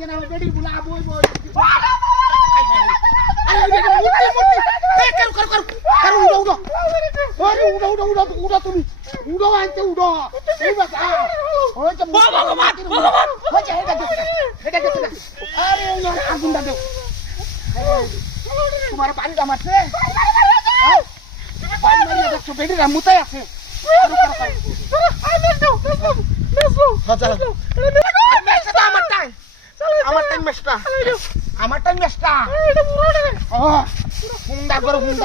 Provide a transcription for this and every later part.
জানা বেডি বুলা বই বই আরে মূর্তি কর উড়ো আরে উড়ো তুমি উড়ো আনতে উড়ো এই বাস ওই যে ভগবান হচ্ছে এটা দেখো আরে না আগুন দাও তোমার পানি মারছে পানি মারিয়া দেখছো বেডিরা মুতাই আছে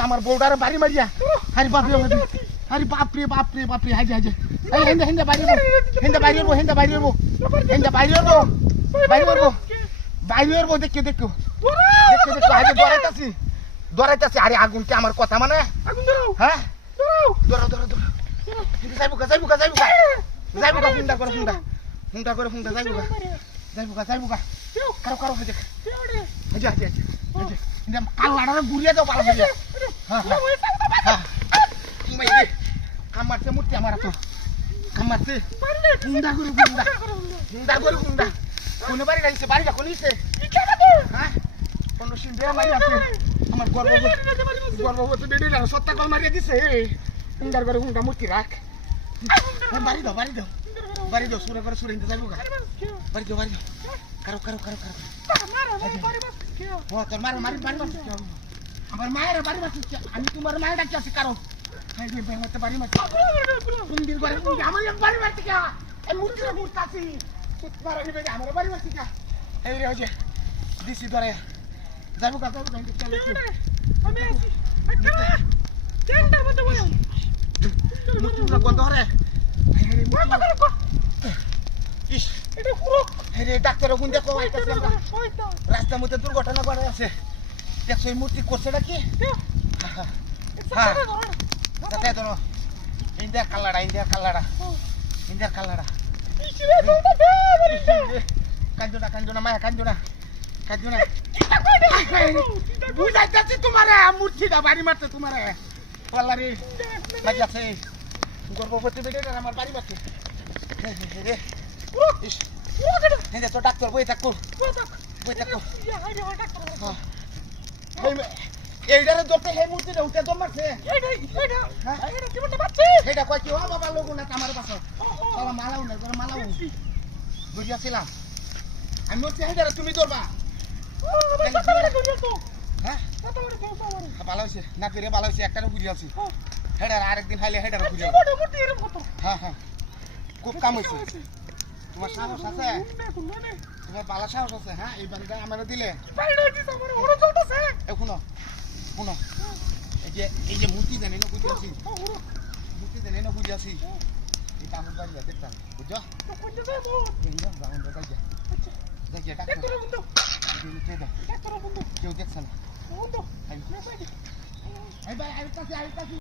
আমার বউডার বাড়ি মারিয়া আরে বাপরে হাজে হেন্দা বাইরে দেখো হাজে দরাইতাছি আরে আগুন কি আমার কথা মানে হ্যাঁ দরা যাইবো কারো হাজে কালাড়া গুড়িয়া দাও পালা হয়ে কামারছে মূর্তি আমার তো কামারছে গুন্ডা কোন বাড়ি গাইছে বাড়ি যখন নিছে হ্যাঁ কোন সিন্ধে মারি আছে আমার গর্ভবতী বেডি না সত্তা কল মারিয়ে দিছে গুন্ডার ঘরে গুন্ডা মূর্তি রাখ বাড়ি দাও সুরে ইনতে যাইবো গা বাড়ি দাও কারো তোর মারি আমার মায়ের বাড়ি মারছি আমি তোমার মায়ের ডাকি আছি কারো বাড়ি মারছি কুন্দির ঘরে আমার বাড়ি মারছি কা এই মূর্তির ঘুরতাছি আমার বাড়ি মারছি কা এই রে হচ্ছে দিছি ধরে যাইবো গা আমি আছি কেনটা বন্ধ বল মূর্তিটা বন্ধ হরে ইস এটা পুরো রে ডাক্তার কোন দেখো রাস্তার মধ্যে দুর্ঘটনা ঘটে আছে দেখছো এই মূর্তি করছেটা কি ইন্ডিয়ার কাল্লাড়া কান্দো না মায়া কান্দো না বুঝাইতেছি তোমার মূর্তিটা বাড়ি মারছে তোমার পাল্লারে আছে গর্ভবতী বেটে আমার বাড়ি মারছে তো ডাক্তার বই থাকো এইটারে ধরতে হে মূর্তিটা উঠে দম মারছে এইটা কয় কি বাবা লোক না আমার পাশে মালাও না মালাও বুঝিয়াছিলাম আমি হচ্ছে হেদারে তুমি ধরবা হ্যাঁ ভালো হয়েছে না করে ভালো হয়েছে একটা বুঝিয়াছি হেডার আরেকদিন খাইলে হেডার বুঝিয়া হ্যাঁ খুব কাম হয়েছে তোমার সাহস আছে তোমার বালা সাহস আছে হ্যাঁ এই বাড়িটা আমার দিলে শুনো এই যে মূর্তি জানি না বুঝিয়াছি এটা আমার বাড়ি দেখতাম বুঝছো কেউ দেখছে না